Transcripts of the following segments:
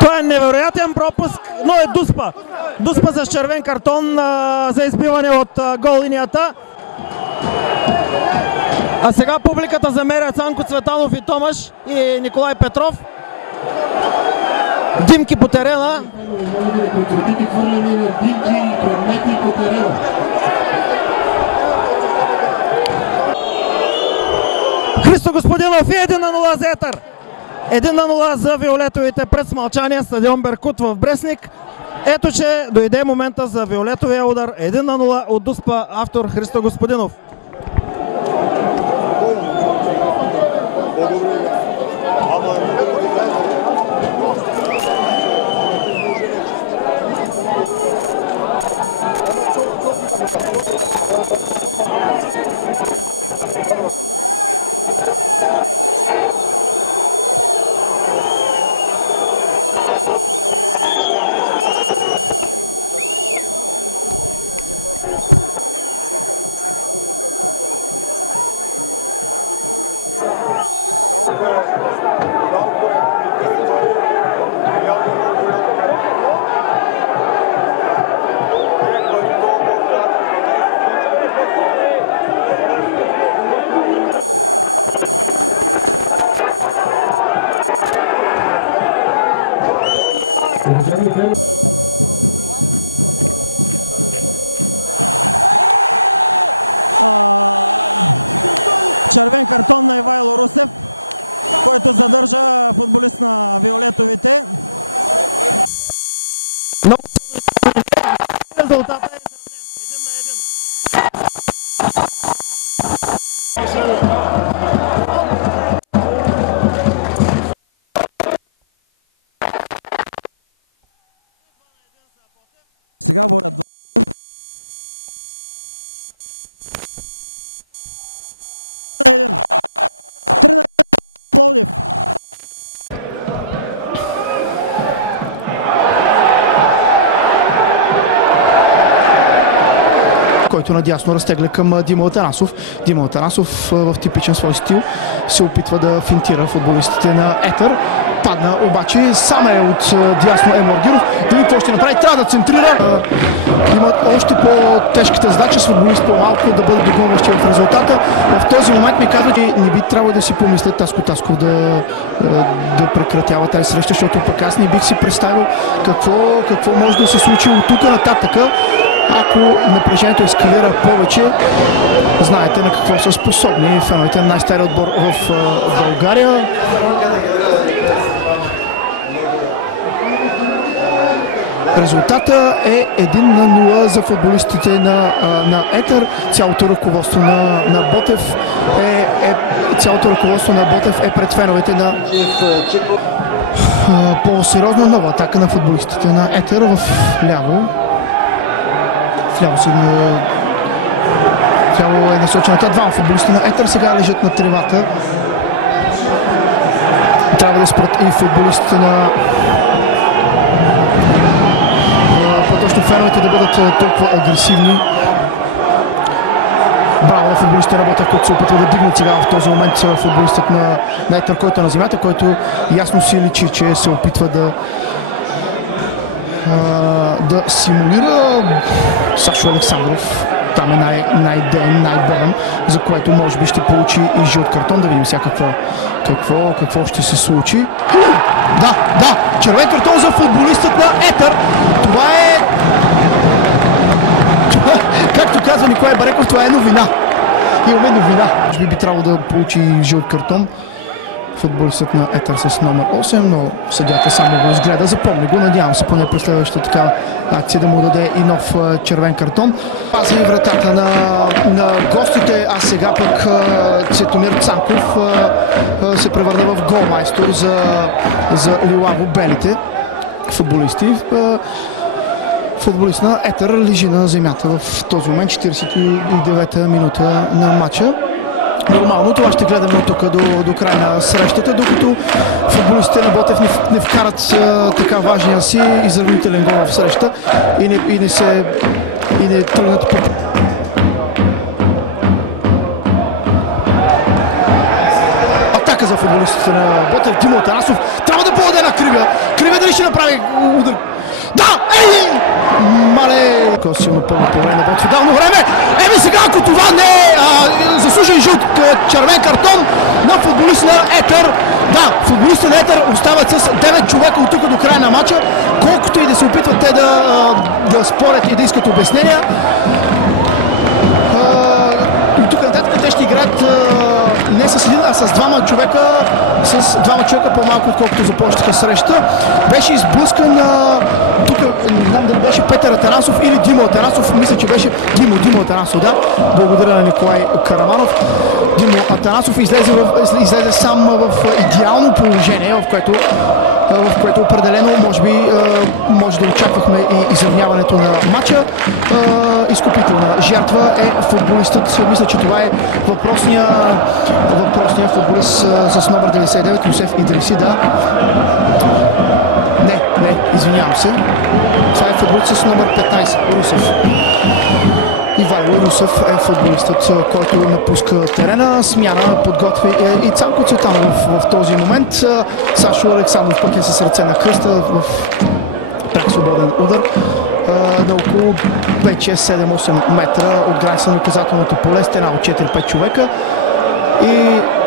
Това е невероятен пропуск, но е Дуспа. Дуспа с червен картон за избиване от гол линията. А сега публиката замеря Цанко Цветанов и Томаш и Николай Петров. Димки по терена. Христо Господинов и 1-0 за Етър. 1-0 за виолетовите пред смълчания стадион Беркут в Брестник. Ето, че дойде момента за виолетовия удар. 1-0 от Дуспа, автор Христо Господинов. Резултата е изравнен. 1-1. Който надясно разтегля към Дима Атанасов. Дима Атанасов в типичен свой стил се опитва да финтира футболистите на Етър. Падна обаче, сам е от дясно Еморгиров. Да видим какво ще направи, трябва да центрира. Има още по-тежката задача с футболист по-малко да бъде догонващия в резултата. В този момент ми казва, че не би трябвало да си помисля Таско Тасков да прекратява тази среща, защото пък аз не бих си представил какво може да се случи от тук нататъка. Ако напрежението ескалира повече, знаете на какво са способни феновете на най-стария отбор в България. Резултата е 1-0 за футболистите на Етър. Цялото ръководство на Ботев е пред феновете на по-сериозна нова атака на футболистите на Етър в ляво. Вляво е насочената. Двама футболисти на Етър сега лежат на тревата. Трябва да спрат и футболистите на по-точно феновете да бъдат толкова агресивни. Браво на футболистите на Ботев, които се опитват да дигнат сега в този момент футболистът на Етър, който е на земята, който ясно си личи, че се опитва да симулира Сашо Александров. Там е най-ден, най-борен, за което може би ще получи и жълт картон. Да видим сега какво ще се случи. Да, червен картон за футболистът на Етър. Това е, както казва Николай Бареков, това е новина. Имаме новина. Може би трябвало да получи жълт картон футболистът на Етър с номер 8, но съдията само го изгледа. Запомни го, надявам се поне през следващата така акция да му даде и нов червен картон. Пази вратата на гостите, а сега пък Цветомир Цанков се превърна в голмайстор за лилаво-белите футболисти. Футболист на Етър лежи на земята в този момент, 49-та минута на матча. Нормално това ще гледаме от тук до края на срещата, докато футболистите на Ботев не вкарат така важния си изравнителен гол в среща и не тръгнат по... футболистите на Ботев. Димо Атанасов трябва да подаде на Кривия. Кривия дали ще направи удар? Да! Ей! Мале! Силно пълно по време на Ботев. Давно време! Еми сега, ако това не е заслужен жълт червен картон на футболист на Етър. Да, футболистите на Етър остават с 9 човека от тук до края на матча. Колкото и да се опитват те да спорят и да искат обяснения. И тук нататък те ще играят не с един, а с двама човека, по-малко отколкото започнаха среща. Беше изблъскан тук, не знам дали беше Петър Атанасов или Димо Атанасов, мисля, че беше Димо Атанасов, да. Благодаря на Николай Караманов. Димо Атанасов излезе сам в идеално положение, в което определено може да очаквахме и изравняването на матча. Изкупителна жертва е футболистът. Мисля, че това е въпросният футболист с номер 99, Йосеф Идриси, да. Не, извинявам се. Това е футболист с номер 15, Русев. Ивайло Русев е футболистът, който напуска терена. Смяна подготви и Цанко Цветанов в този момент. Сашо Александров пък е с ръце на кръста в прак свободен удар. На около 5-6-7-8 метра от граница на наказателното поле, стена от 4-5 човека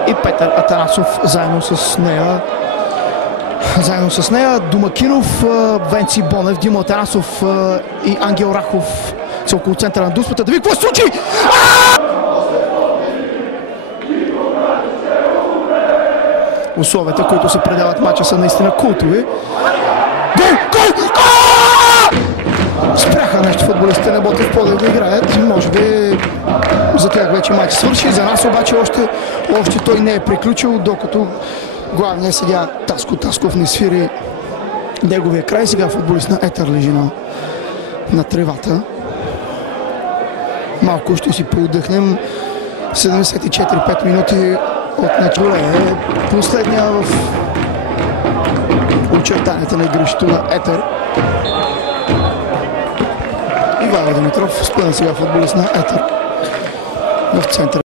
и Петър Атанасов заедно с нея. Домакинов, Венци Бонев, Димо Атанасов и Ангел Рахов са около центъра на дуспата. Да ви какво се случи! Условията, които се предават матча, са наистина култови. Гол! Спряха нещо футболистите на Ботев по да го играят. Може би за тях вече матч свърши. За нас обаче още той не е приключил, докато главният сега Таско Тасков не свири неговия край. Сега футболист на Етър лежи на тревата. Малко ще си поотдъхнем. 74-5 минути от начало е последния в очертанията на игрището на Етър. Ивайло Димитров спъна сега футболист на Етър в центъра.